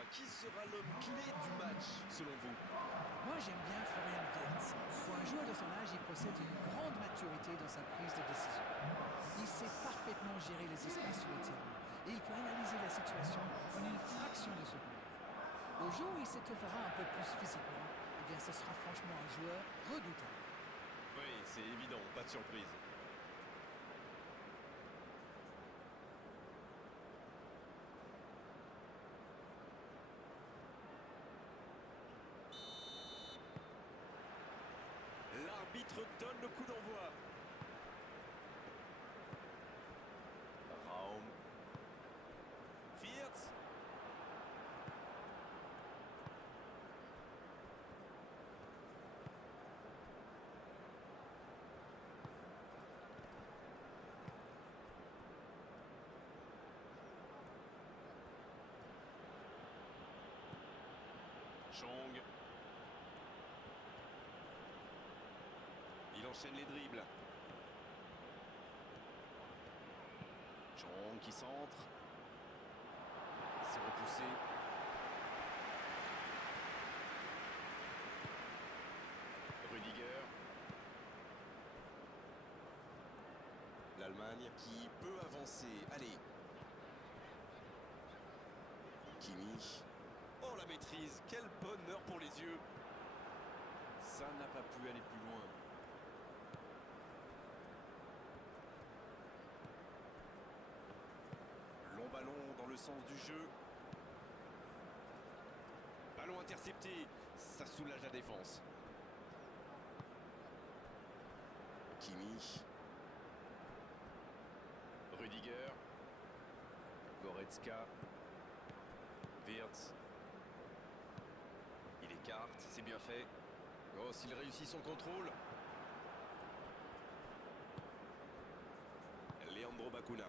toi, qui sera l'homme clé du match, selon vous? Moi, j'aime bien Florian Wirtz. Pour un joueur de son âge, il possède une grande maturité dans sa prise de décision. Il sait parfaitement gérer les espaces sur le terrain et il peut analyser la situation en une fraction de seconde. Le jour où il s'étoffera un peu plus physiquement, eh bien, ce sera franchement un joueur redoutable. Oui, c'est évident, pas de surprise. L'arbitre donne le coup d'envoi. Raum. Wirtz. Chong. Il enchaîne les dribbles. Chong qui centre. C'est repoussé. Rudiger. L'Allemagne qui peut avancer. Allez. Kimmich. Oh la maîtrise, quel bonheur pour les yeux. Ça n'a pas pu aller plus loin. Long ballon dans le sens du jeu. Ballon intercepté, ça soulage la défense. Kimmich. Rudiger. Goretzka. Wirtz. Il écarte, c'est bien fait. Oh, s'il réussit son contrôle. Leandro Bacuna.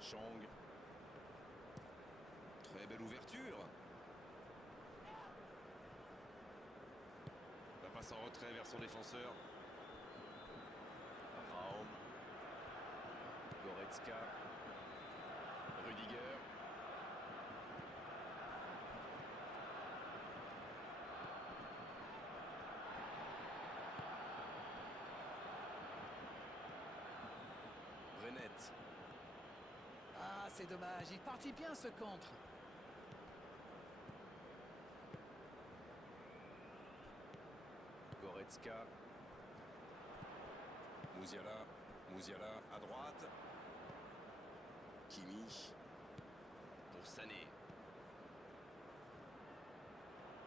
Chong. Très belle ouverture. La passe en retrait vers son défenseur. Raum. Goretzka. Rudiger. Renette. Ah, c'est dommage, il partit bien ce contre. Goretzka. Musiala à droite. Kimmich. Pour Sané.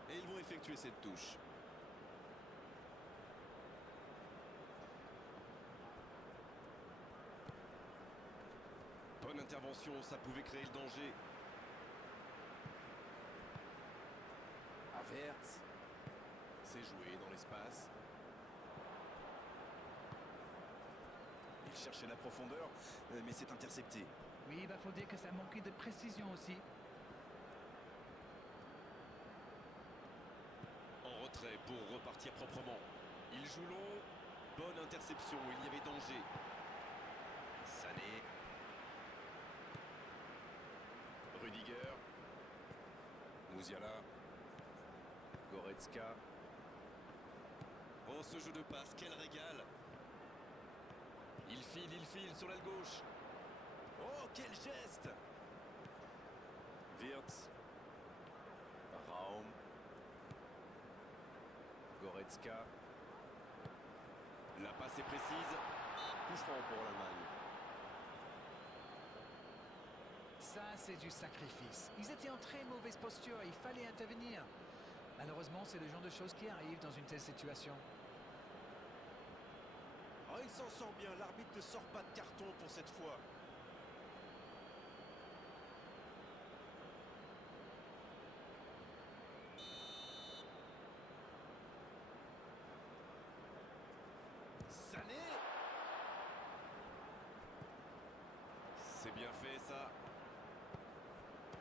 Et ils vont effectuer cette touche. Bonne intervention, ça pouvait créer le danger. Havertz. C'est joué dans l'espace. Il cherchait la profondeur, mais c'est intercepté. Oui, il faut dire que ça manquait de précision aussi. En retrait pour repartir proprement. Il joue long. Bonne interception, il y avait danger. Sané. Rudiger. Musiala. Goretzka. Oh, ce jeu de passe, quel régal! Il file sur l'aile gauche. Oh, quel geste! Wirtz. Raum. Goretzka. La passe est précise. Coup franc pour l'Allemagne. Ça, c'est du sacrifice. Ils étaient en très mauvaise posture, il fallait intervenir. Malheureusement, c'est le genre de choses qui arrivent dans une telle situation. Oh, il s'en sort bien, l'arbitre ne sort pas de carton pour cette fois. Sané. C'est bien fait ça.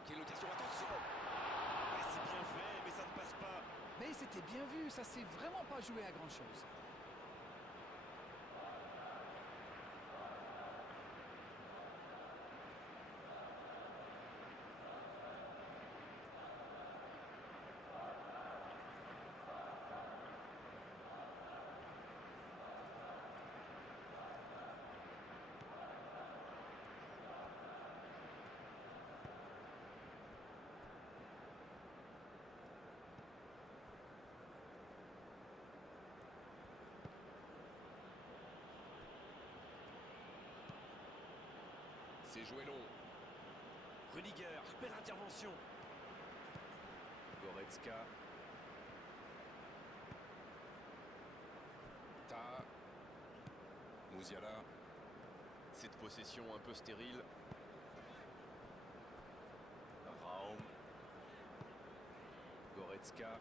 Quelle occasion, attention! Ah, c'est bien fait, mais ça ne passe pas. Mais c'était bien vu, ça s'est vraiment pas joué à grand chose. C'est joué long. Rudiger, belle intervention. Goretzka. Ta. Musiala. Cette possession un peu stérile. Raum. Goretzka.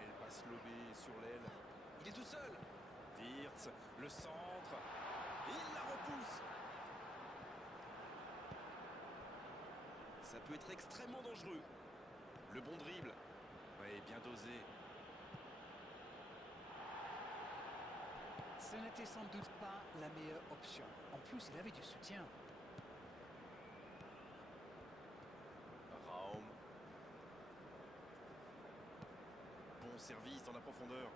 Elle passe lobée sur l'aile. Il est tout seul. Wirtz, le centre. Il la repousse. Ça peut être extrêmement dangereux. Le bon dribble. Ouais, bien dosé. Ce n'était sans doute pas la meilleure option. En plus, il avait du soutien. Raum. Bon service dans la profondeur.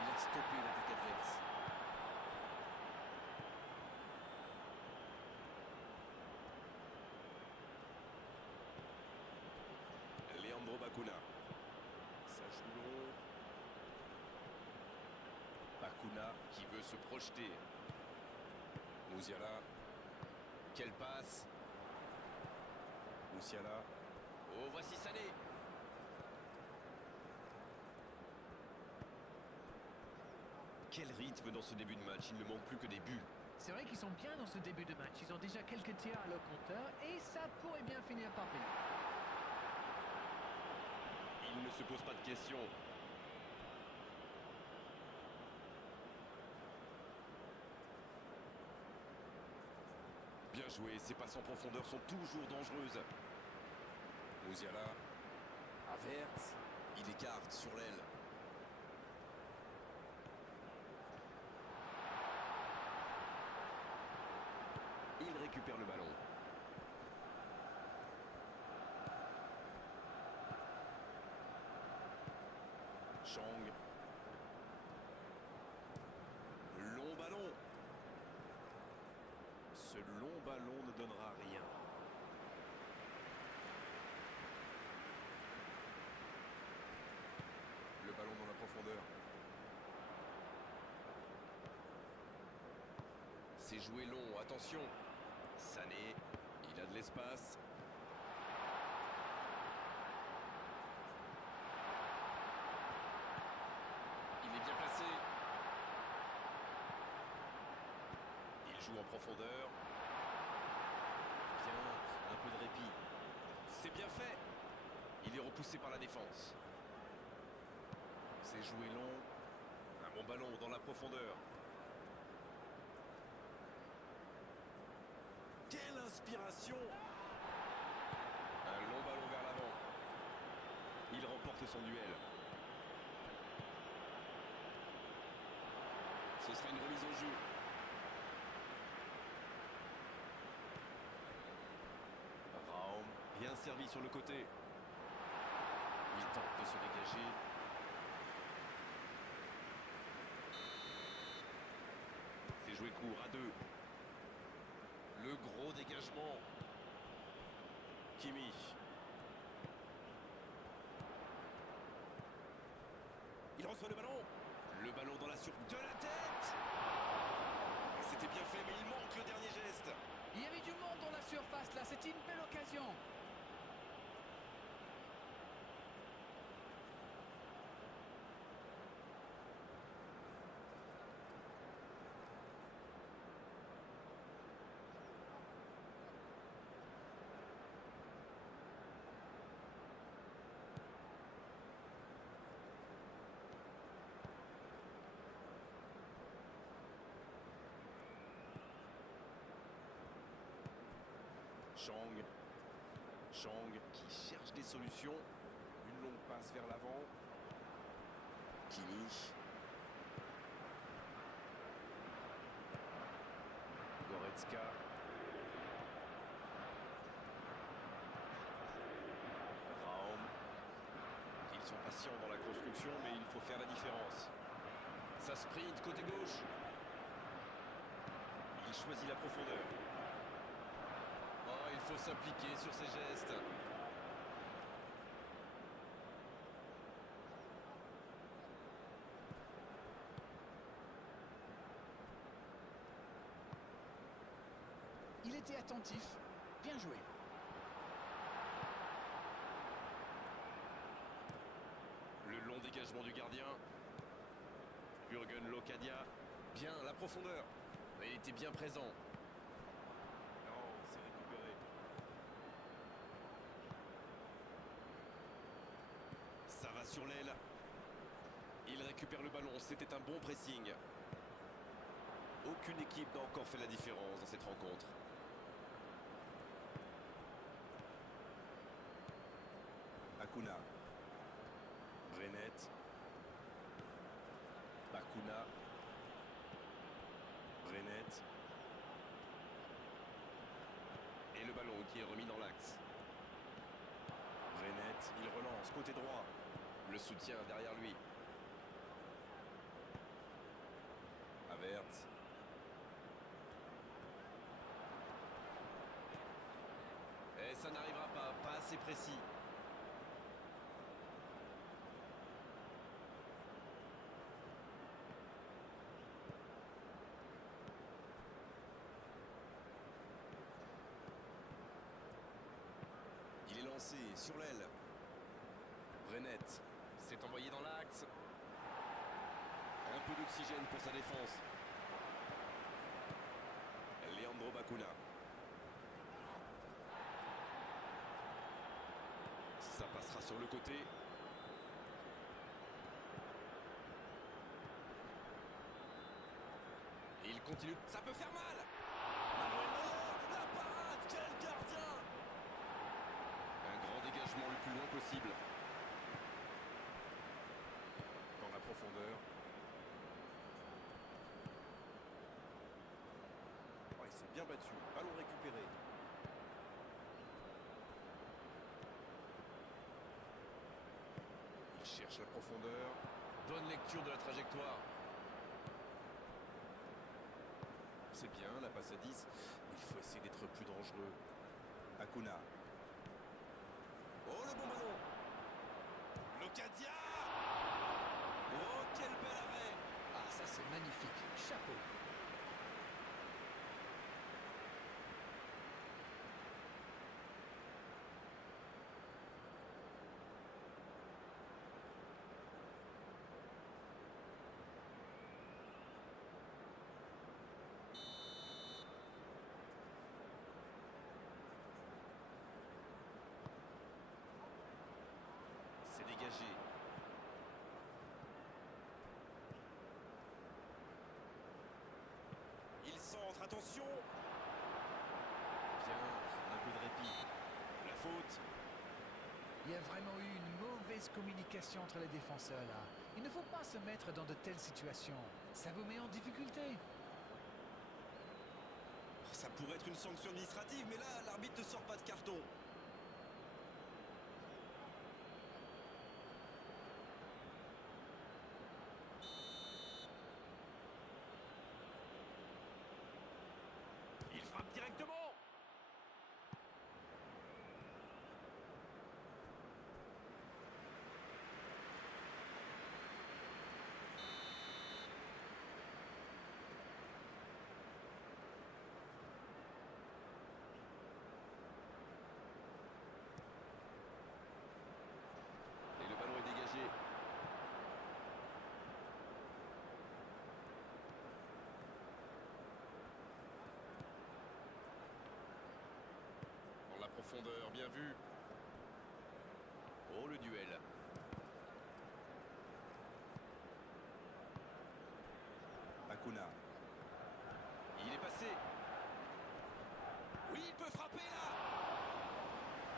Il a stoppé l'attaque adverse. Leandro Bacuna. Ça joue long. Bacuna qui veut se projeter. Musiala. Quelle passe. Musiala. Oh, voici Sané. Quel rythme dans ce début de match. Il ne manque plus que des buts. C'est vrai qu'ils sont bien dans ce début de match. Ils ont déjà quelques tirs à leur compteur et ça pourrait bien finir par payer. Il ne se pose pas de questions. Bien joué, ces passes en profondeur sont toujours dangereuses. Musiala. Havertz. Il écarte sur l'aile. Il récupère le ballon. Chang. Long ballon. Ce long ballon ne donnera rien. Le ballon dans la profondeur. C'est joué long, attention. Sané, il a de l'espace. Il est bien placé. Il joue en profondeur. Bien, un peu de répit. C'est bien fait. Il est repoussé par la défense. C'est joué long. Un bon ballon dans la profondeur. Quelle inspiration! Un long ballon vers l'avant. Il remporte son duel. Ce sera une remise au jeu. Raum, bien servi sur le côté. Il tente de se dégager. C'est joué court à deux. Le gros dégagement. Kimmich. Il reçoit le ballon. Le ballon dans la surface. De la tête. C'était bien fait, mais il manque le dernier geste. Il y avait du monde dans la surface là, c'était une belle occasion. Chang. Chang qui cherche des solutions. Une longue passe vers l'avant. Kimmich. Goretzka. Raum. Ils sont patients dans la construction, mais il faut faire la différence. Ça sprint côté gauche. Il choisit la profondeur. Oh, il faut s'appliquer sur ses gestes. étaient attentifs. Bien joué. Le long dégagement du gardien. Jürgen Locadia. Bien, la profondeur. Il était bien présent. Non, c'est récupéré. Ça va sur l'aile. Il récupère le ballon, c'était un bon pressing. Aucune équipe n'a encore fait la différence dans cette rencontre. Akuna. Brenet. Akuna. Brenet. Et le ballon qui est remis dans l'axe. Brenet, il relance, côté droit. Le soutien derrière lui. Havertz. Et ça n'arrivera pas assez précis. Il est lancé sur l'aile. Brenet s'est envoyé dans l'axe. Un peu d'oxygène pour sa défense. Leandro Bacuna. Ça passera sur le côté. Et il continue. Ça peut faire mal. Manuel Neuer, la parade. Quel gardien. Un grand dégagement le plus loin possible. Dans la profondeur. Oh, il s'est bien battu. Ballon récupéré. Il cherche la profondeur. Bonne lecture de la trajectoire. C'est bien, la passe à 10. Il faut essayer d'être plus dangereux. Akuna. Oh, le bon ballon. Locadia. Oh, quel bel arrêt. Ah, ça c'est magnifique. Chapeau. C'est dégagé. Il centre, attention. Bien, un peu de répit. La faute. Il y a vraiment eu une mauvaise communication entre les défenseurs là. Il ne faut pas se mettre dans de telles situations. Ça vous met en difficulté. Ça pourrait être une sanction administrative, mais là, l'arbitre ne sort pas de carton. Il frappe directement. Et le ballon est dégagé. Dans la profondeur, bien vu. Oh, le duel. Akuna. Il est passé. Oui, il peut frapper là.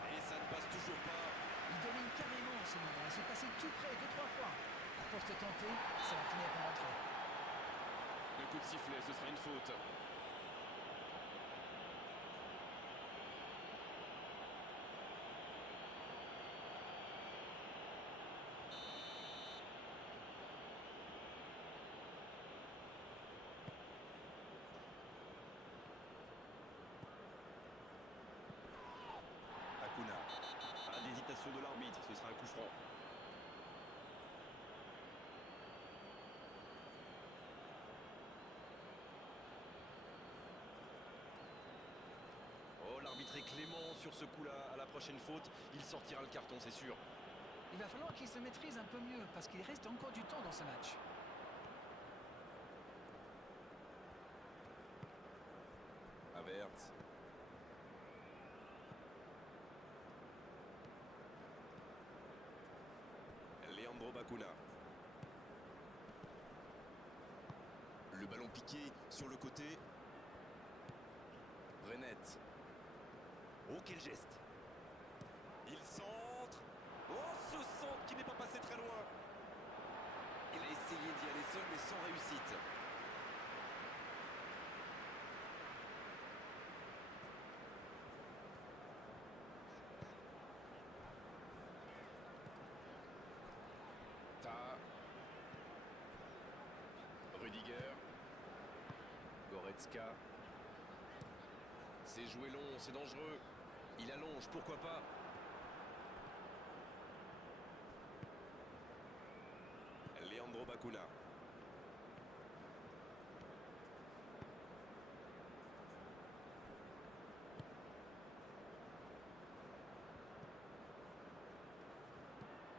Et ça ne passe toujours pas. Il domine carrément en ce moment. Il s'est passé tout près 2-3 fois. À force de tenter, ça va finir par rentrer. Le coup de sifflet, ce sera une faute. Akuna. Pas d'hésitation de l'arbitre, ce sera un coup franc. ce coup-là, à la prochaine faute, il sortira le carton, c'est sûr. Il va falloir qu'il se maîtrise un peu mieux parce qu'il reste encore du temps dans ce match. Havertz. Leandro Bacuna. Le ballon piqué sur le côté. Brenet. Oh, quel geste! Il centre. Oh, ce centre qui n'est pas passé très loin. Il a essayé d'y aller seul, mais sans réussite. Rudiger. Goretzka. C'est joué long, c'est dangereux. Il allonge, pourquoi pas. Leandro Bacuna.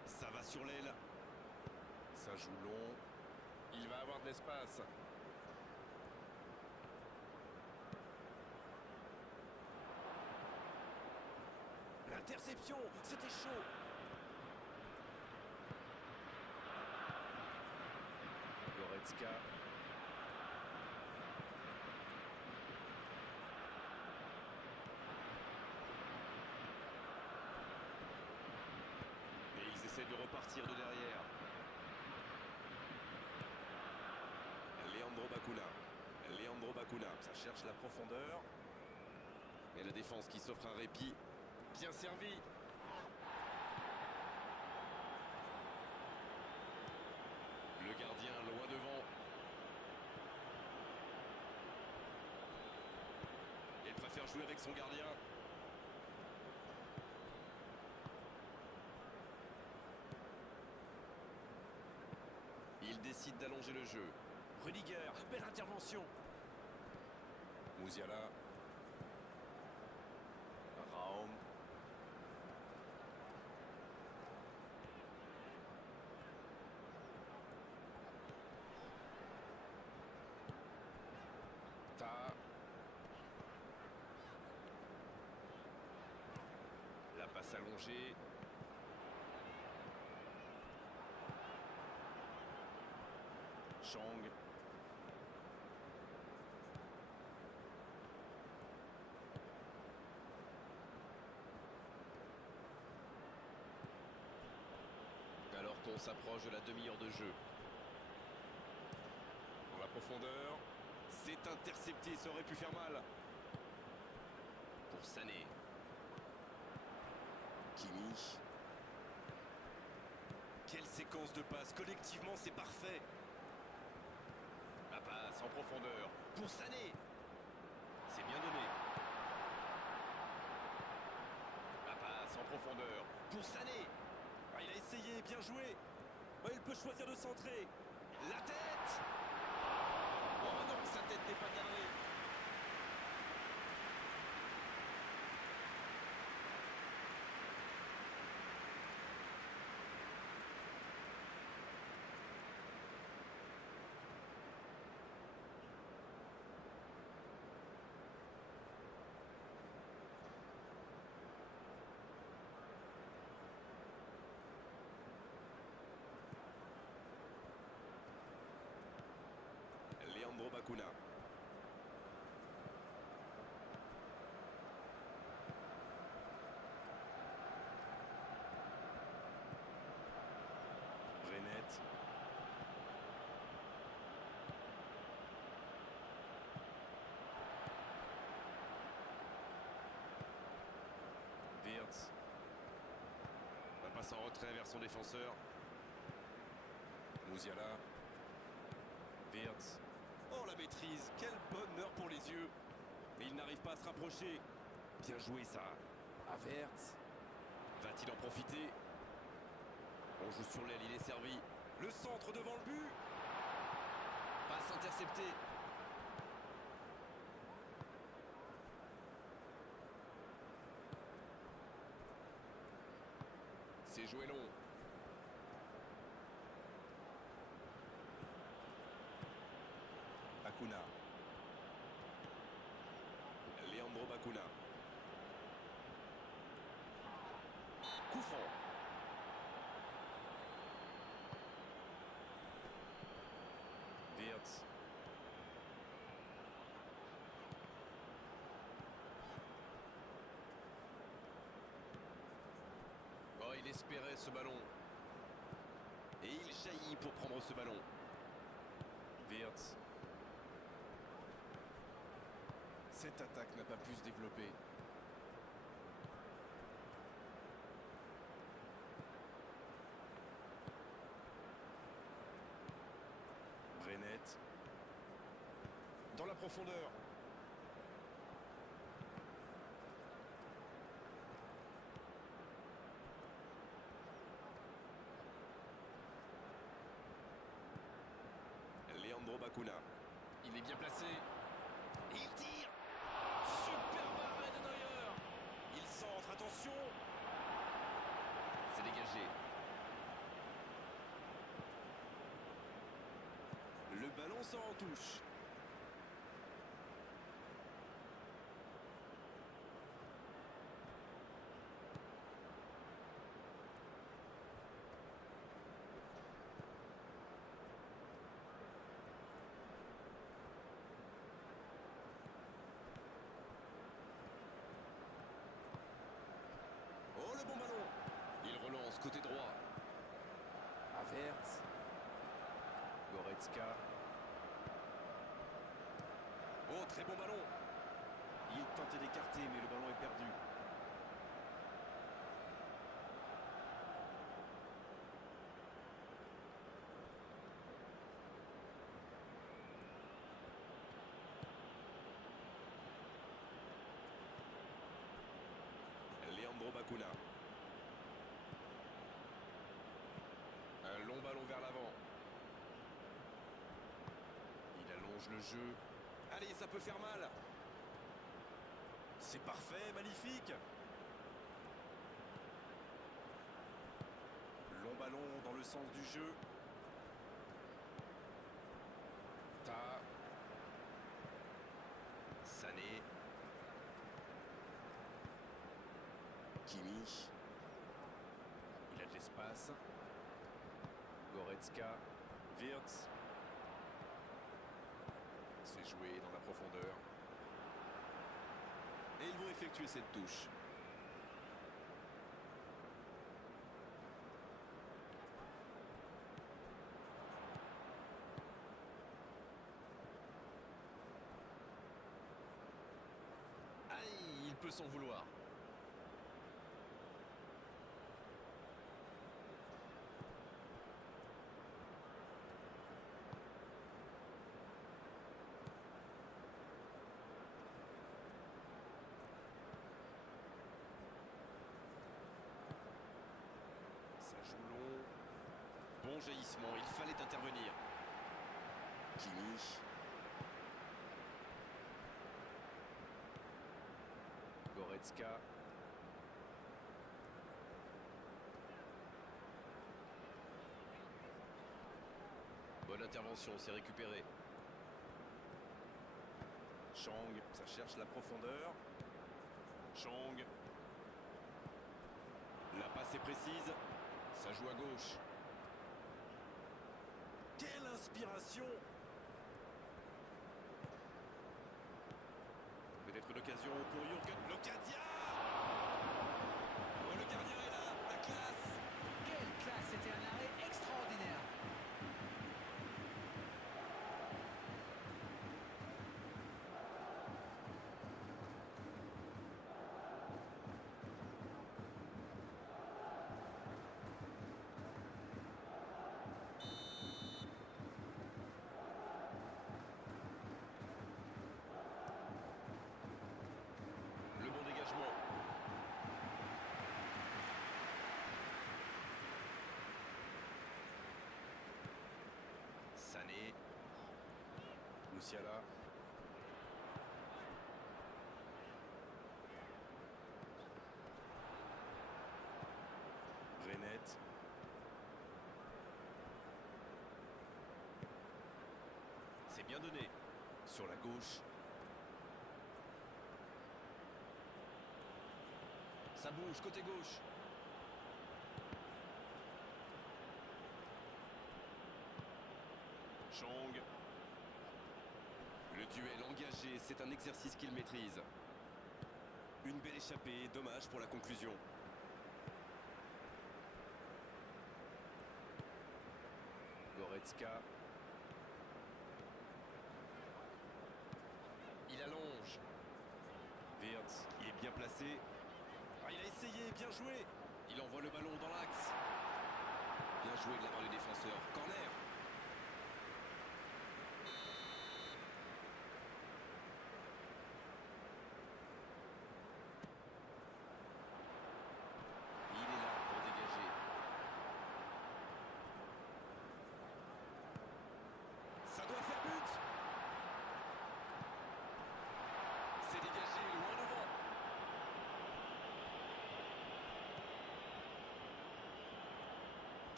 Ça va sur l'aile. Ça joue long. Il va avoir de l'espace. L'interception, c'était chaud. Goretzka. Et ils essaient de repartir de derrière. Leandro Bacuna. Leandro Bacuna. Ça cherche la profondeur. Et la défense qui s'offre un répit. Bien servi. Le gardien loin devant. Il préfère jouer avec son gardien. Il décide d'allonger le jeu. Rudiger, belle intervention. Musiala. Raum. Ta. La passe allongée. Chang. Alors qu'on s'approche de la demi-heure de jeu. Dans la profondeur. C'est intercepté, ça aurait pu faire mal. Pour Sané. Kimi. Quelle séquence de passes. Collectivement, c'est parfait. La passe en profondeur. Pour Sané. C'est bien donné. La passe en profondeur. Pour Sané. Ah, il a essayé, bien joué. Oh, il peut choisir de centrer. La tête. Oh non, sa tête n'est pas gardée. Leandro Bacuna. Brenet. Wirtz. La passe en retrait vers son défenseur. Musiala. Wirtz. Oh, la maîtrise, quel bonheur pour les yeux. Mais il n'arrive pas à se rapprocher. Bien joué ça. Havertz. Va-t-il en profiter? On joue sur l'aile, il est servi. Le centre devant le but. Passe interceptée. joué long. Acuna. Leandro Bacuna. Coup franc. Wirtz. Oh, il espérait ce ballon. Et il jaillit pour prendre ce ballon. Wirtz. Cette attaque n'a pas pu se développer. Brenet. Dans la profondeur. Leandro Bacuna. Il est bien placé. Et il tire. Superbe arrêt de Neuer. Il centre, attention. C'est dégagé. Le ballon sort en touche. Oh, le bon ballon. Il relance côté droit. Havertz. Goretzka. Oh, très bon ballon. Il tentait d'écarter, mais le ballon est perdu. Leandro Bacuna. Un long ballon vers l'avant. Il allonge le jeu. Allez, ça peut faire mal. C'est parfait, magnifique. Long ballon dans le sens du jeu. Ta. Sané. Kimmich. Il a de l'espace. Goretzka. Wirtz. C'est joué dans la profondeur. Et ils vont effectuer cette touche. Aïe, il peut s'en vouloir. Ça joue long. Bon jaillissement, il fallait intervenir. Kimmich. Goretzka. Bonne intervention, c'est récupéré. Chang, ça cherche la profondeur. Chang. La passe est précise. Ça joue à gauche. Quelle inspiration! Peut-être l'occasion pour Jürgen Locadia. Oh, le gardien est là, la classe. Quelle classe, c'était un arrêt extraordinaire. Le bon dégagement. Sané. Musiala. Brenet. C'est bien donné. Sur la gauche. Ça bouge, côté gauche. Chong. Le duel engagé, c'est un exercice qu'il maîtrise. Une belle échappée, dommage pour la conclusion. Goretzka. Il allonge. Wirtz, il est bien placé. Ah, il a essayé, bien joué. Il envoie le ballon dans l'axe. Bien joué de la part du défenseur. Corner. Il est là pour dégager. Ça doit faire but. C'est dégagé, loin devant.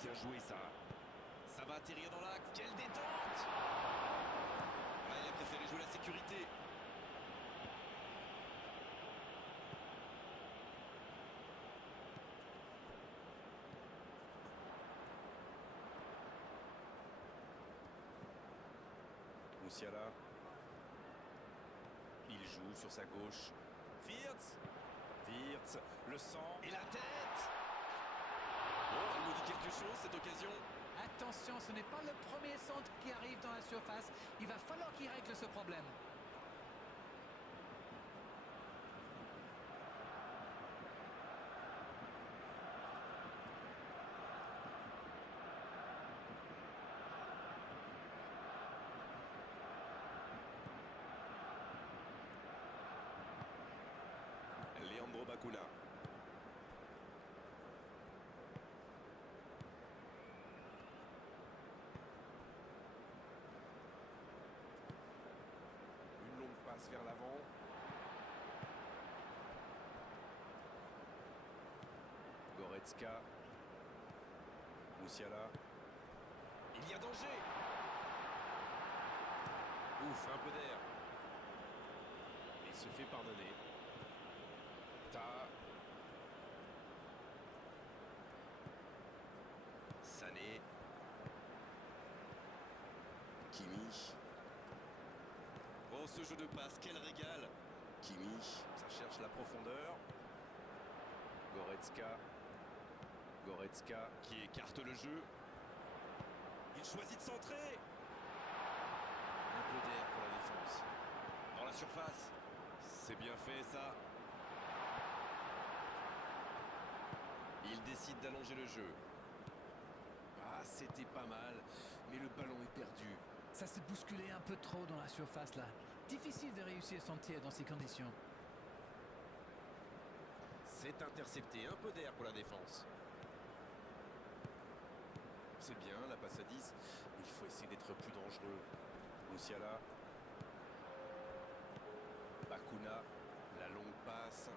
Bien joué ça. Ça va atterrir dans l'axe. Quelle détente! Ah, il a préféré jouer la sécurité. Musiala. Il joue sur sa gauche. Wirtz. Wirtz, le sang et la tête. Oh, elle me dit quelque chose cette occasion. Attention, ce n'est pas le premier centre qui arrive dans la surface. Il va falloir qu'il règle ce problème. Leandro Bacuna. Une longue passe vers l'avant. Goretzka. Musiala. Il y a danger. Ouf, un peu d'air. Il se fait pardonner. Ta. Sané. Kimi. Oh, ce jeu de passe, quel régal. Kimi, ça cherche la profondeur. Goretzka. Goretzka qui écarte le jeu. Il choisit de centrer. Un peu d'air pour la défense. Dans la surface. C'est bien fait ça. Il décide d'allonger le jeu. Ah, c'était pas mal, mais le ballon est perdu. Ça s'est bousculé un peu trop dans la surface là. Difficile de réussir son tir dans ces conditions. C'est intercepté, un peu d'air pour la défense. C'est bien, la passe à 10. Il faut essayer d'être plus dangereux. Musiala. Bacuna. La longue passe.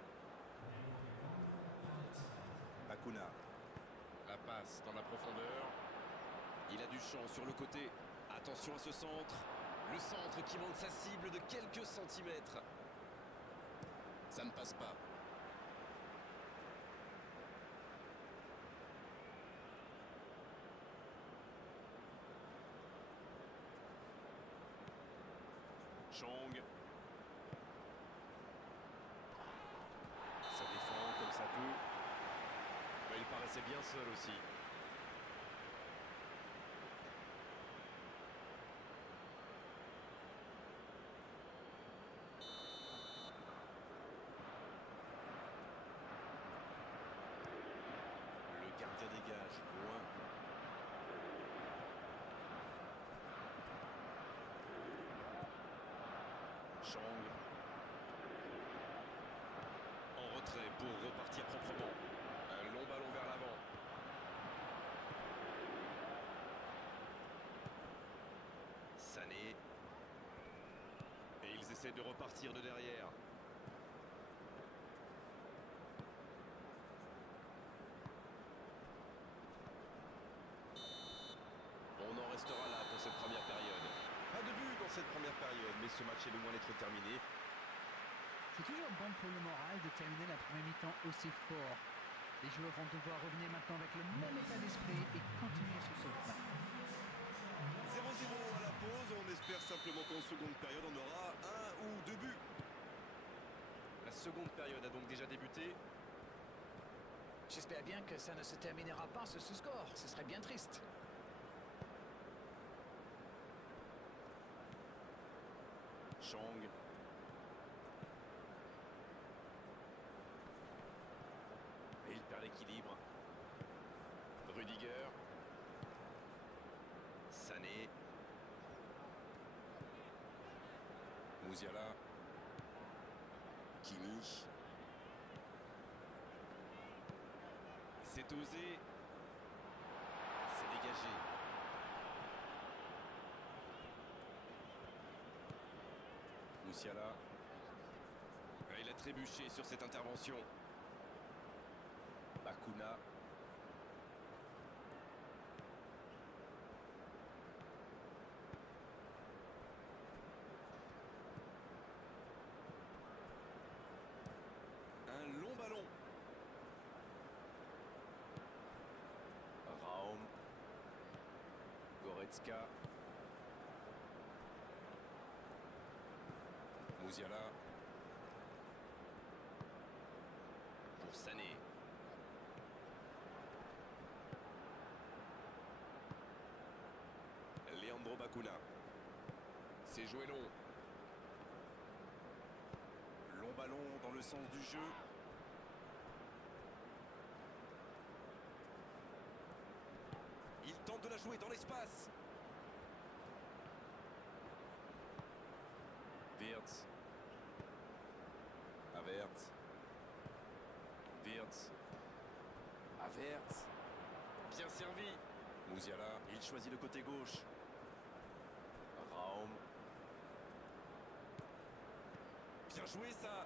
Bacuna. La passe dans la profondeur. Il a du champ sur le côté. Attention à ce centre. Le centre qui manque sa cible de quelques centimètres. Ça ne passe pas. Chong. Ça défend comme ça peut. Mais il paraissait bien seul aussi. Le gardien dégage, loin. Chong. En retrait pour repartir proprement. Un long ballon vers l'avant. Sané. Et ils essaient de repartir de derrière. On en restera là pour cette première période. Pas de but dans cette première période, mais ce match est loin d'être terminé. C'est toujours bon pour le moral de terminer la première mi-temps aussi fort. Les joueurs vont devoir revenir maintenant avec le même état d'esprit et continuer sur ce rythme. 0-0 à la pause, on espère simplement qu'en seconde période on aura un ou deux buts. La seconde période a donc déjà débuté. J'espère bien que ça ne se terminera pas sur ce score. Ce serait bien triste. Chang. Et il perd l'équilibre. Rudiger. Sané. Musiala. Kimi. C'est osé. C'est dégagé. Musiala. Il a trébuché sur cette intervention. Bakuna. Un long ballon. Raum. Goretzka. Musiala. Pour Sané. Leandro Bakuna. C'est joué long. Long ballon dans le sens du jeu. Il tente de la jouer dans l'espace. Wirtz. Havertz. Wirtz. Havertz. Bien servi. Musiala, il choisit le côté gauche. Raum. Bien joué ça.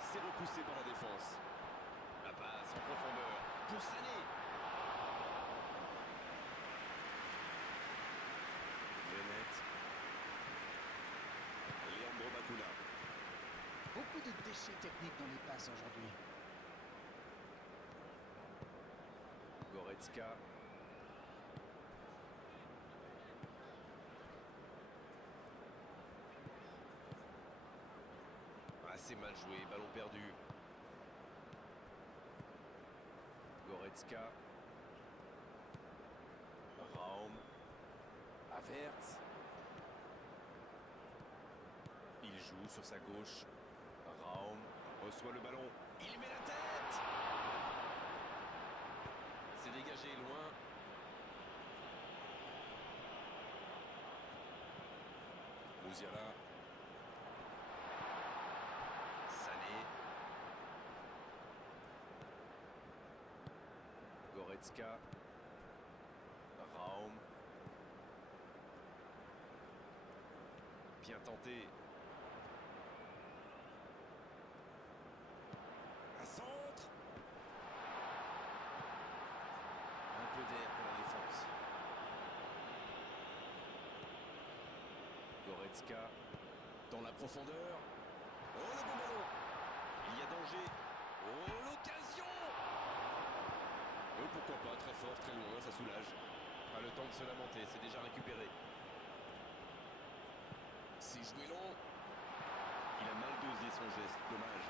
C'est repoussé par la défense. La passe en profondeur pour Sané. Bennett. Leandro Bakuna. Beaucoup de déchets techniques dans les passes aujourd'hui. Goretzka. Assez mal joué, ballon perdu. Goretzka. Raum. Havertz. Il joue sur sa gauche. Raum reçoit le ballon. Il met la tête. C'est dégagé loin. Musiala. Sané. Goretzka. Raum. Bien tenté. Un centre. Un peu d'air pour la défense. Goretzka dans la profondeur. Oh le bon ballon. Il y a danger. Oh l'occasion. Oh pourquoi pas, très fort, très loin, ça soulage. Pas le temps de se lamenter, c'est déjà récupéré. C'est joué long. Il a mal dosé son geste, dommage.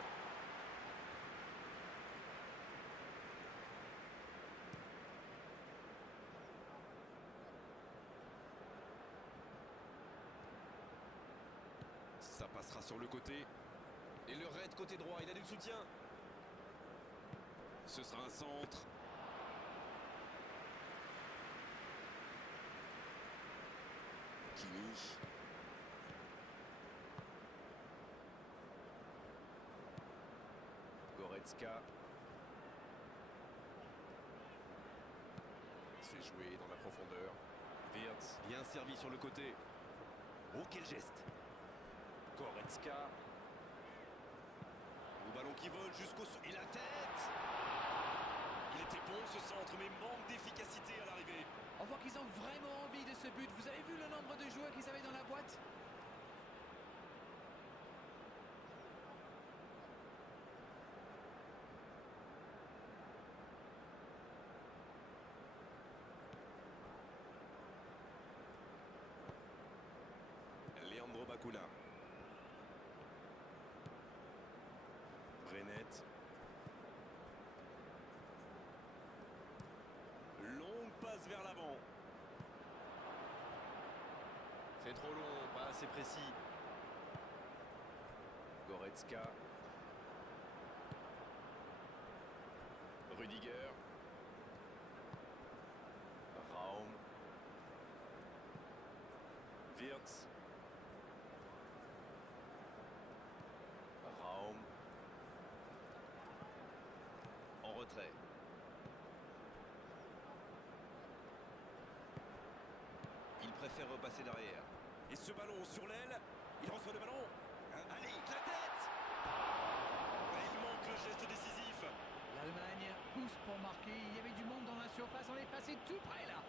Ça passera sur le côté. Et le raid côté droit, il a du soutien. Ce sera un centre. Kimi. Goretzka. C'est joué dans la profondeur. Wirtz, bien servi sur le côté. Oh, quel geste. Goretzka. Le ballon qui vole jusqu'au... Et la tête. Il était bon ce centre, mais manque d'efficacité à l'arrivée. On voit qu'ils ont vraiment envie de ce but. Vous avez vu le nombre de joueurs qu'ils avaient dans la boîte? Leandro Bacuna. Brenet. Longue passe vers l'avant. C'est trop long, pas assez précis. Goretzka. Rudiger. Raum. Wirtz. Raum. En retrait. Il préfère repasser derrière. Et ce ballon sur l'aile, il reçoit le ballon. Allez, la tête. Et il manque le geste décisif. L'Allemagne pousse pour marquer. Il y avait du monde dans la surface. On est passé tout près là.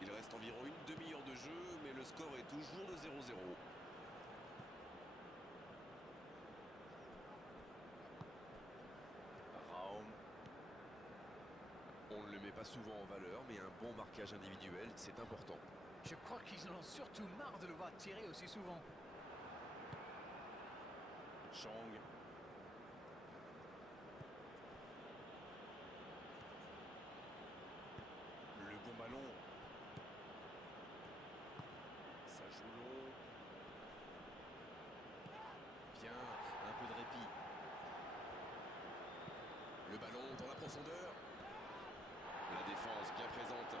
Il reste environ une demi-heure de jeu, mais le score est toujours de 0-0. Raum. On ne le met pas souvent en valeur, mais un bon marquage individuel, c'est important. Je crois qu'ils en ont surtout marre de le voir tirer aussi souvent. Chang. Le bon ballon. Ça joue long. Bien, un peu de répit. Le ballon dans la profondeur. La défense bien présente.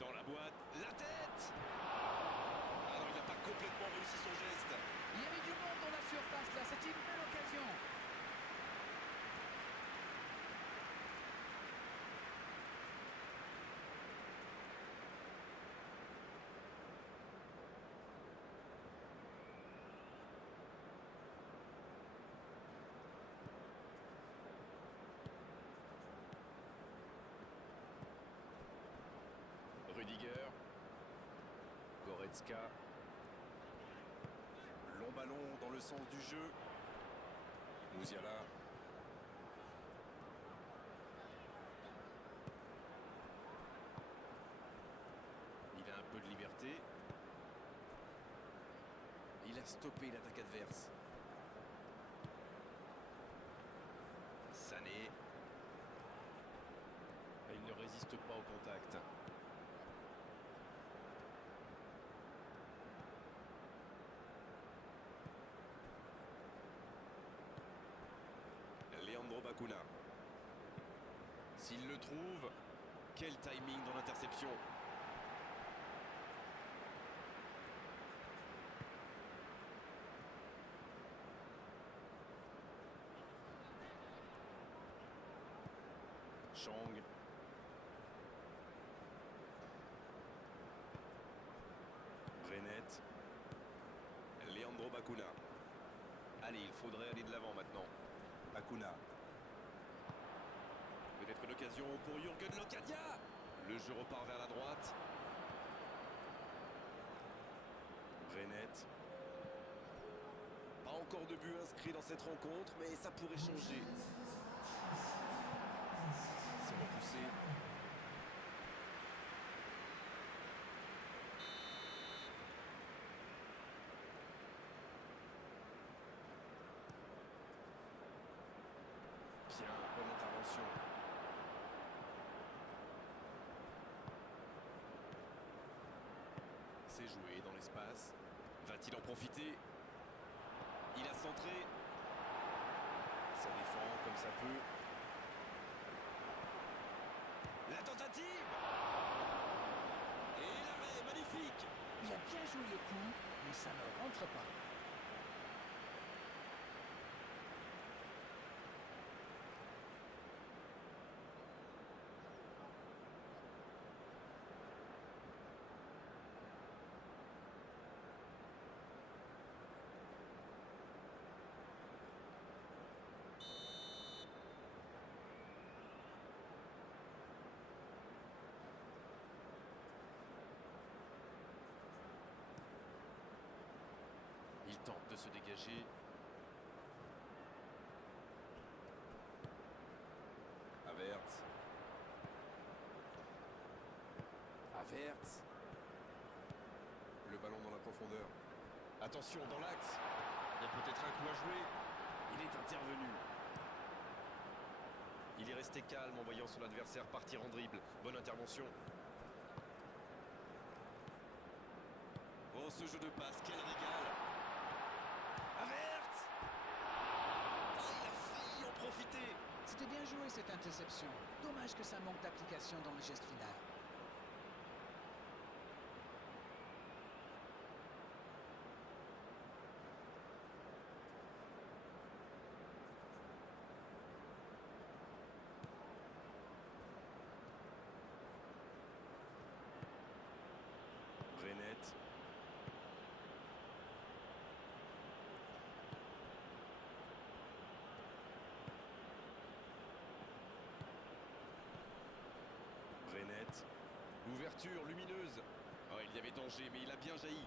Dans la boîte, la tête. Alors il n'a pas complètement réussi son geste. Il y avait du monde dans la surface là. C'était une belle occasion. Rudiger. Goretzka. Long ballon dans le sens du jeu. Musiala. Il a un peu de liberté. Il a stoppé l'attaque adverse. Sané. Et il ne résiste pas au contact. Leandro Bacuna. S'il le trouve, quel timing dans l'interception. Chang. Brenet. Leandro Bacuna. Allez, il faudrait aller de l'avant maintenant. Bacuna. Peut-être une occasion pour Jürgen Locadia. Le jeu repart vers la droite. Brenet. Pas encore de but inscrit dans cette rencontre, mais ça pourrait changer. C'est repoussé. Bien, bonne intervention. C'est joué dans l'espace. Va-t-il en profiter? Il a centré. Ça défend comme ça peut. La tentative. Et l'arrêt, magnifique. Il a bien joué le coup, mais ça ne rentre pas. Il tente de se dégager. Havertz. Havertz. Le ballon dans la profondeur. Attention, dans l'axe. Il y a peut-être un coup à jouer. Il est intervenu. Il est resté calme en voyant son adversaire partir en dribble. Bonne intervention. Oh, ce jeu de passe, quel régal. Havertz. Oh, il a failli en profiter. C'était bien joué cette interception. Dommage que ça manque d'application dans le geste final. Brenet. Brenet. Ouverture lumineuse. Oh, il y avait danger, mais il a bien jailli.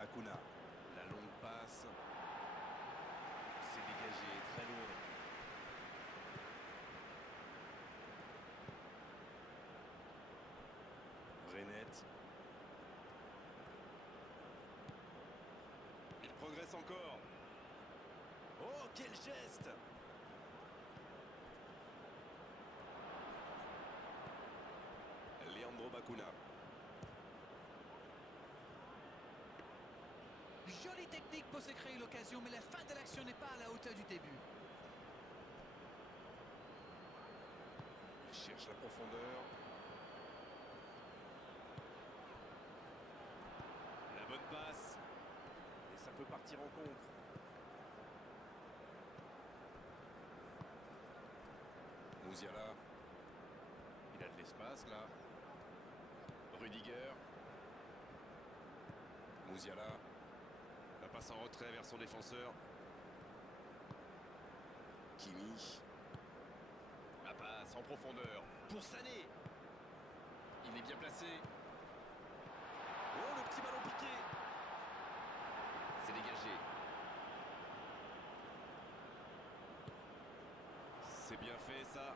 Akuna. La longue passe. C'est dégagé, très loin. Brenet. Il progresse encore. Oh, quel geste! Leandro Bacuna. Jolie technique pour se créer l'occasion, mais la fin de l'action n'est pas à la hauteur du début. Il cherche la profondeur. La bonne passe. Et ça peut partir en contre. Musiala. Il a de l'espace là. Rudiger. Musiala. La passe en retrait vers son défenseur. Kimi. La passe en profondeur pour Sané. Il est bien placé. Oh, le petit ballon piqué. C'est dégagé. C'est bien fait ça.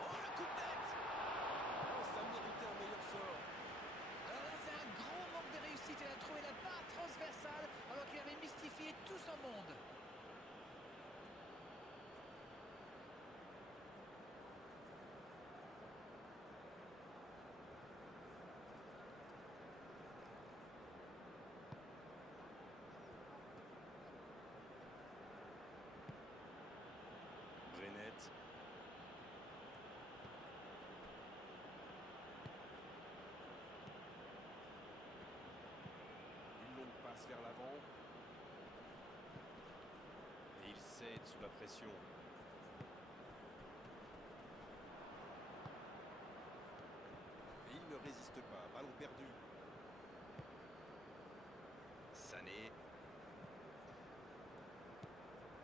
Oh, le coup de tête. Oh, ça méritait un meilleur sort. Alors là, c'est un gros manque de réussite. Il a trouvé la barre transversale alors qu'il avait mystifié tout son monde. Brenet. Une longue passe vers l'avant. Et il cède sous la pression. Et il ne résiste pas. Ballon perdu. Sané.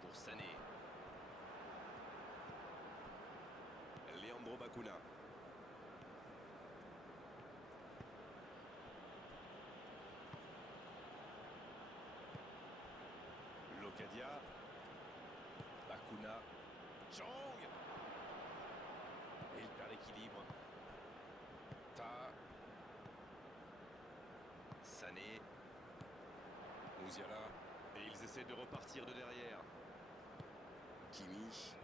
Pour Sané. Leandro Bacuna. Locadia. Bacuna. Chong. Et il perd l'équilibre. Ta. Sané. Musiala. Et ils essaient de repartir de derrière. Kimi.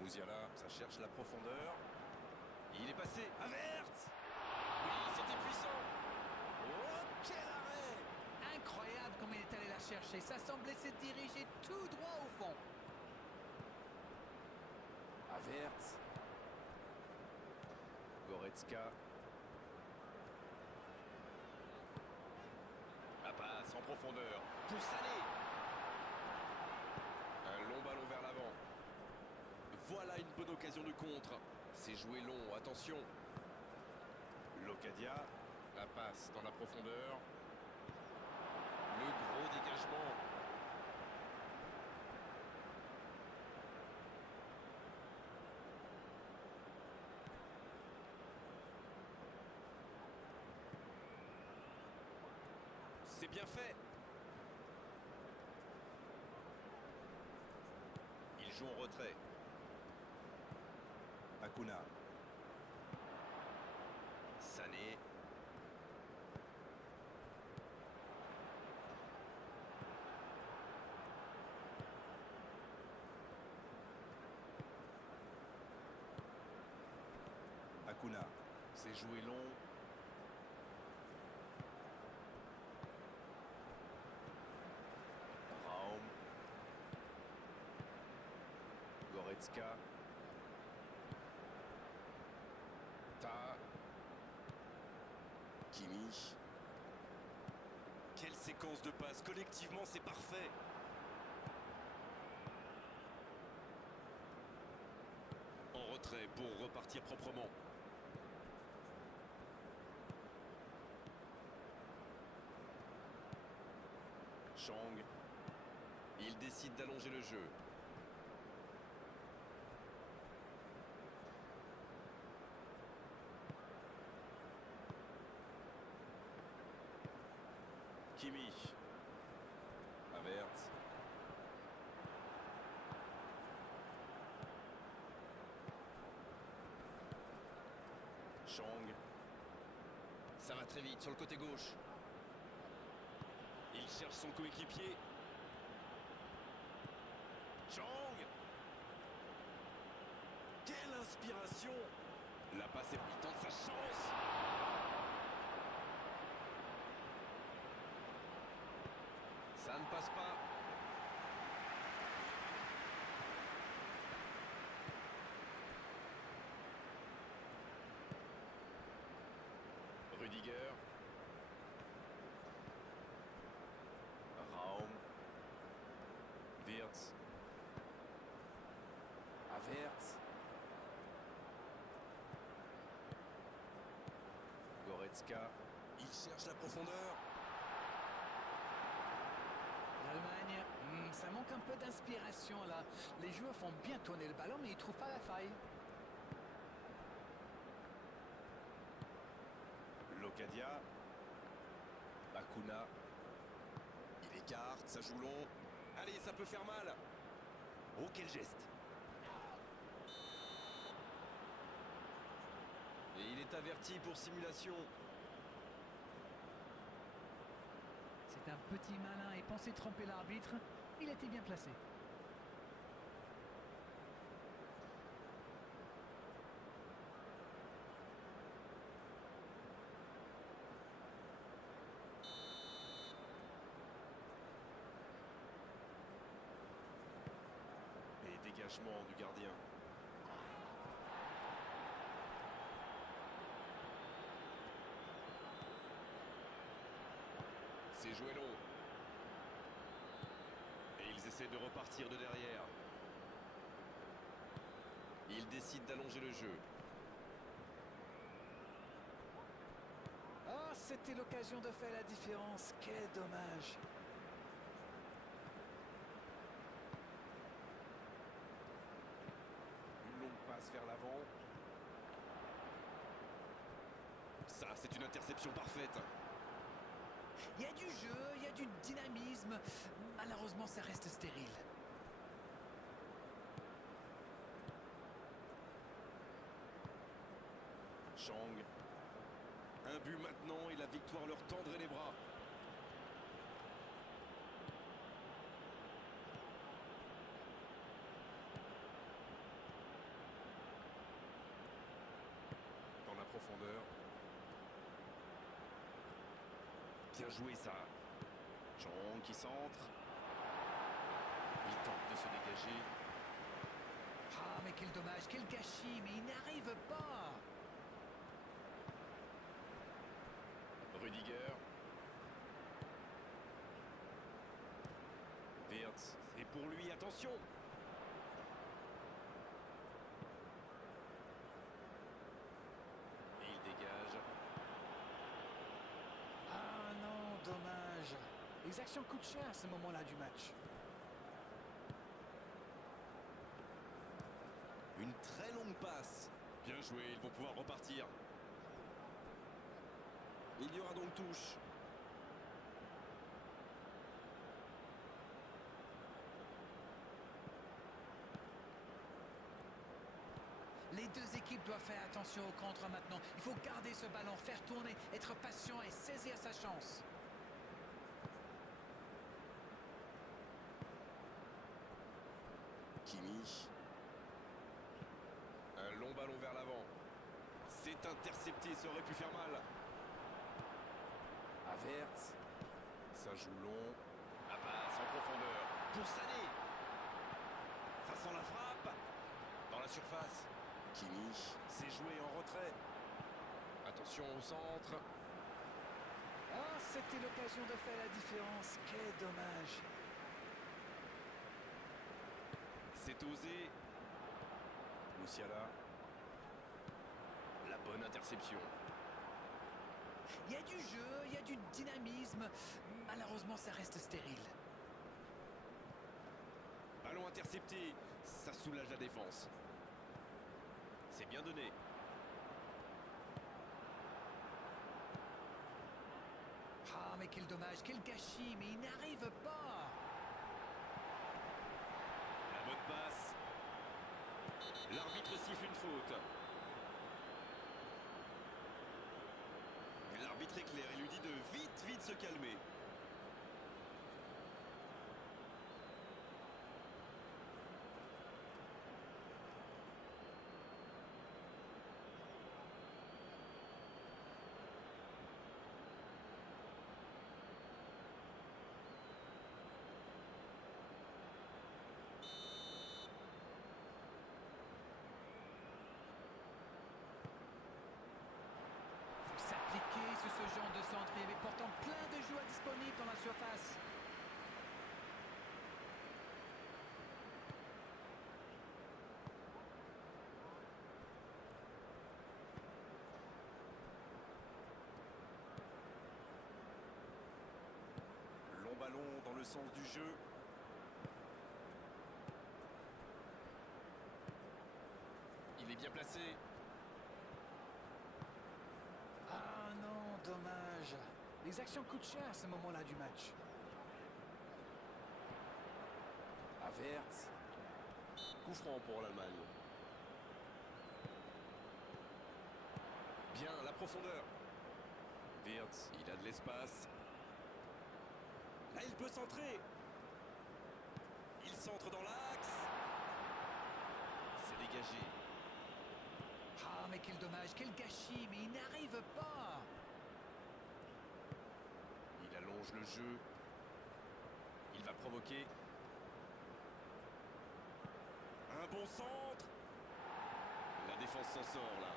Musiala, ça cherche la profondeur. Il est passé. Havertz. Oui, c'était puissant. Oh, quel arrêt! Incroyable comme il est allé la chercher. Ça semblait se diriger tout droit au fond. Havertz. Goretzka. La passe en profondeur pour Sané. Un long ballon vers l'avant. Voilà une bonne occasion de contre. C'est joué long, attention. Locadia. La passe dans la profondeur. Le gros dégagement. C'est bien fait. Il joue en retrait. Akuna. Sané. Akuna. C'est joué long. Raum. Goretzka. Ta. Kimmich. Quelle séquence de passes. Collectivement, c'est parfait. En retrait pour repartir proprement. Chang. Il décide d'allonger le jeu. Kimmich. Havertz. Chang. Ça va très vite sur le côté gauche. Il cherche son coéquipier. Chang. Quelle inspiration. La passe est... Il tente sa chance. Ça ne passe pas. Rudiger. Raum. Wirtz. Havertz. Goretzka. Il cherche la profondeur. L'Allemagne, ça manque un peu d'inspiration là. Les joueurs font bien tourner le ballon, mais ils ne trouvent pas la faille. Locadia. Akuna. Il écarte, ça joue long. Allez, ça peut faire mal. Oh, quel geste. Et il est averti pour simulation. C'est un petit malin et pensait tromper l'arbitre. Il était bien placé. Et dégagement du gardien. C'est joué long. Et ils essaient de repartir de derrière. Ils décident d'allonger le jeu. Ah, c'était l'occasion de faire la différence. Quel dommage. Une longue passe vers l'avant. Ça, c'est une interception parfaite. Il y a du jeu, il y a du dynamisme. Malheureusement, ça reste stérile. Chang. Un but maintenant et la victoire leur tendrait les bras. Dans la profondeur. Bien joué ça. Chang. qui centre. Il tente de se dégager. Ah, mais quel dommage, quel gâchis, mais il n'arrive pas. Rudiger. Wirtz. Et pour lui, attention. Et il dégage. Ah non, dommage. Les actions coûtent cher à ce moment-là du match. Une très longue passe. Bien joué, ils vont pouvoir repartir. Il y aura donc touche. Les deux équipes doivent faire attention au contre maintenant. Il faut garder ce ballon, faire tourner, être patient et saisir sa chance. Kimi. Un long ballon vers l'avant. C'est intercepté, ça aurait pu faire mal. Havertz. Ça joue long. La passe en profondeur. Pour Sané. Ça sent la frappe. Dans la surface. Kimi. C'est joué en retrait. Attention au centre. Ah, c'était l'occasion de faire la différence. Quel dommage. C'est osé. Musiala. La bonne interception. Il y a du jeu, il y a du dynamisme. Malheureusement, ça reste stérile. Ballon intercepté. Ça soulage la défense. C'est bien donné. Ah, mais quel dommage, quel gâchis, mais il n'arrive pas. La bonne passe. L'arbitre siffle une faute. L'arbitre est clair, il lui dit de vite se calmer. S'appliquer sur ce genre de centre. Il y avait pourtant plein de joueurs disponibles dans la surface. Long ballon dans le sens du jeu. Il est bien placé. Ah non, dommage. Les actions coûtent cher à ce moment-là du match. Havertz. Coup franc pour l'Allemagne. Bien, la profondeur. Wirtz, il a de l'espace. Là, il peut centrer. Il centre dans l'axe. C'est dégagé. Ah, mais quel dommage, quel gâchis, mais il n'arrive pas. Il allonge le jeu. Il va provoquer. Un bon centre. La défense s'en sort là.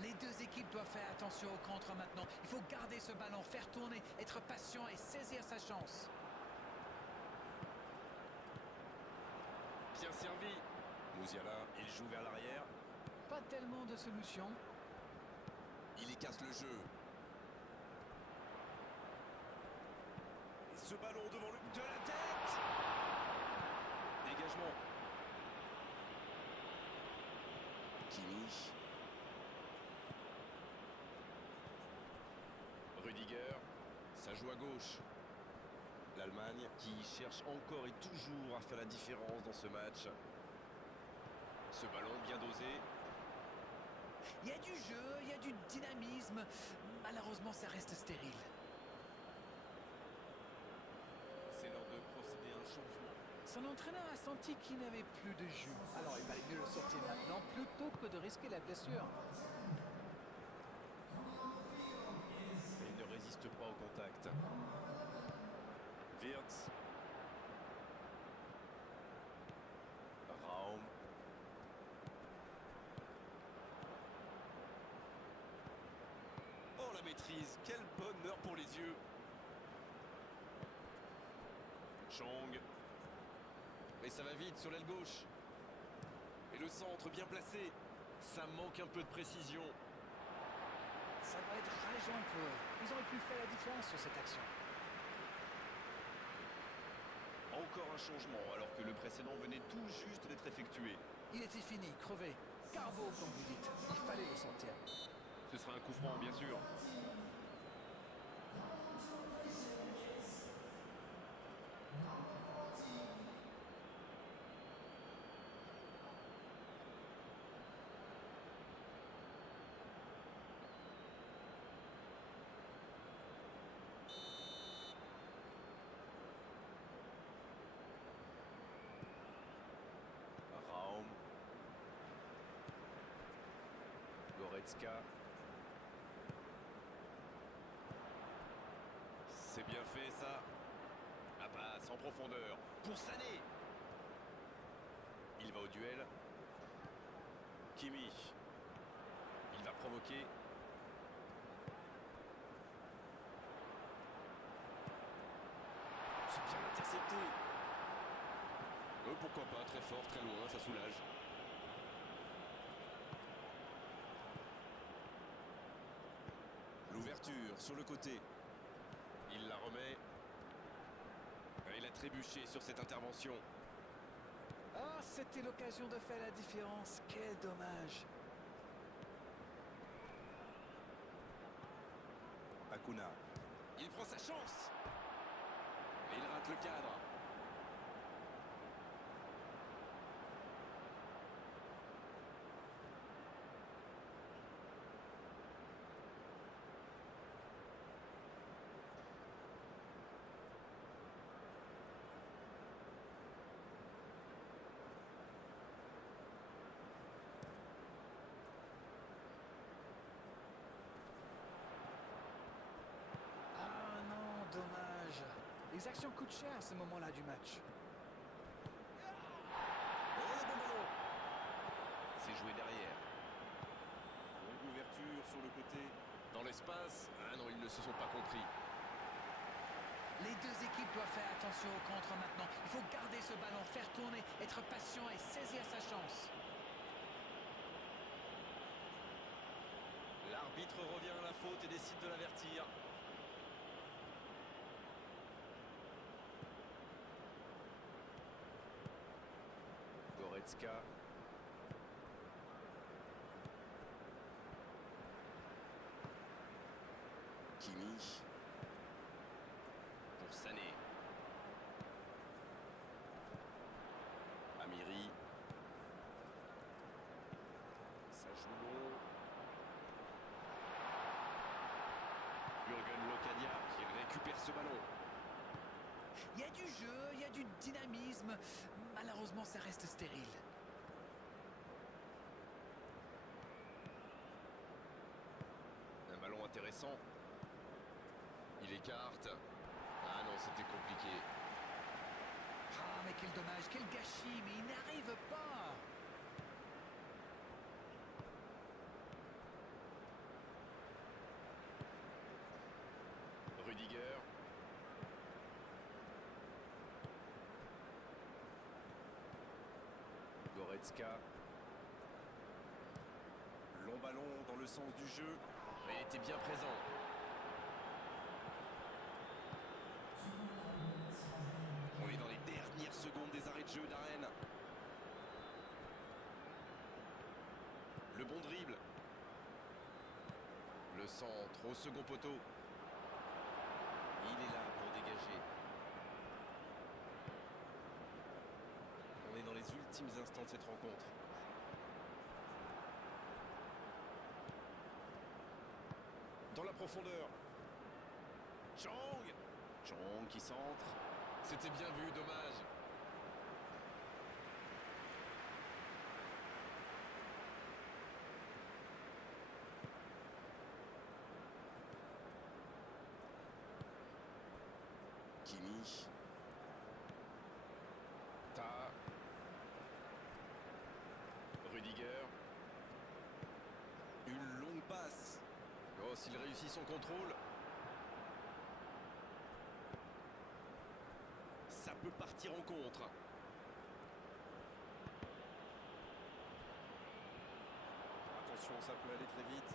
Les deux équipes doivent faire attention au contre maintenant. Il faut garder ce ballon, faire tourner, être patient et saisir sa chance. Bien servi. Musiala, il joue vers l'arrière. Pas tellement de solutions. Il y casse le jeu. Et ce ballon devant le... De la tête. Dégagement. Kimi. Rudiger. Ça joue à gauche. L'Allemagne qui cherche encore et toujours à faire la différence dans ce match. Ce ballon bien dosé. Il y a du jeu, il y a du dynamisme. Malheureusement, ça reste stérile. C'est l'heure de procéder à un changement. Son entraîneur a senti qu'il n'avait plus de jus. Alors il valait mieux le sortir maintenant plutôt que de risquer la blessure. Il ne résiste pas au contact. la maîtrise. Quel bonheur pour les yeux. Chong. Et ça va vite sur l'aile gauche. Et le centre bien placé. Ça manque un peu de précision. Ça va être rageant pour eux. Ils auraient pu faire la différence sur cette action. Encore un changement alors que le précédent venait tout juste d'être effectué. Il était fini, crevé. Carbo, comme vous dites. Il fallait le sentir. Ce sera un coup franc, bien sûr. Raum. Goretzka. C'est bien fait ça. La passe en profondeur pour Sané. Il va au duel. Kimmich. Il va provoquer. C'est bien intercepté. Pourquoi pas, très fort, très loin, ça soulage. L'ouverture sur le côté. Il la remet. Il a trébuché sur cette intervention. Ah, c'était l'occasion de faire la différence. Quel dommage. Akuna. Il prend sa chance. Et il rate le cadre. Ah non, dommage. Les actions coûtent cher à ce moment-là du match. Oh, le bon ballon. C'est joué derrière. Longue ouverture sur le côté. Dans l'espace. Ah non, ils ne se sont pas compris. Les deux équipes doivent faire attention au contre maintenant. Il faut garder ce ballon, faire tourner, être patient et saisir sa chance. L'arbitre revient à la faute et décide de l'avertir. Goretzka. Kimmich. Pour Sané. Amiri. Ça joue long. Jürgen Locadia qui récupère ce ballon. Il y a du jeu, il y a du dynamisme. Malheureusement, ça reste stérile. Un ballon intéressant. Il écarte. Ah non, c'était compliqué. Ah, mais quel dommage, quel gâchis, mais il n'arrive pas. Rudiger. Goretzka. Long ballon dans le sens du jeu. Il était bien présent. On est dans les dernières secondes des arrêts de jeu d'Arène. Le bon dribble. Le centre au second poteau. Il est là pour dégager. On est dans les ultimes instants de cette rencontre. Dans la profondeur. Chong. Chong qui centre. C'était bien vu, dommage. Kimmich. Ta. Rudiger. Une longue passe. Oh, Oh, s'il réussit son contrôle. Ça peut partir en contre. Attention, ça peut aller très vite.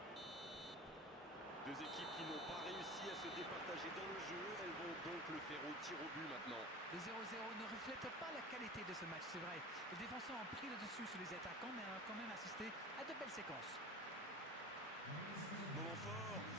Deux équipes qui n'ont pas réussi à se départager dans le jeu. Elles vont donc le faire au tir au but maintenant. Le 0-0 ne reflète pas la qualité de ce match, c'est vrai. Les défenseurs ont pris le dessus sur les attaquants, mais ont quand même assisté à de belles séquences. Moment fort.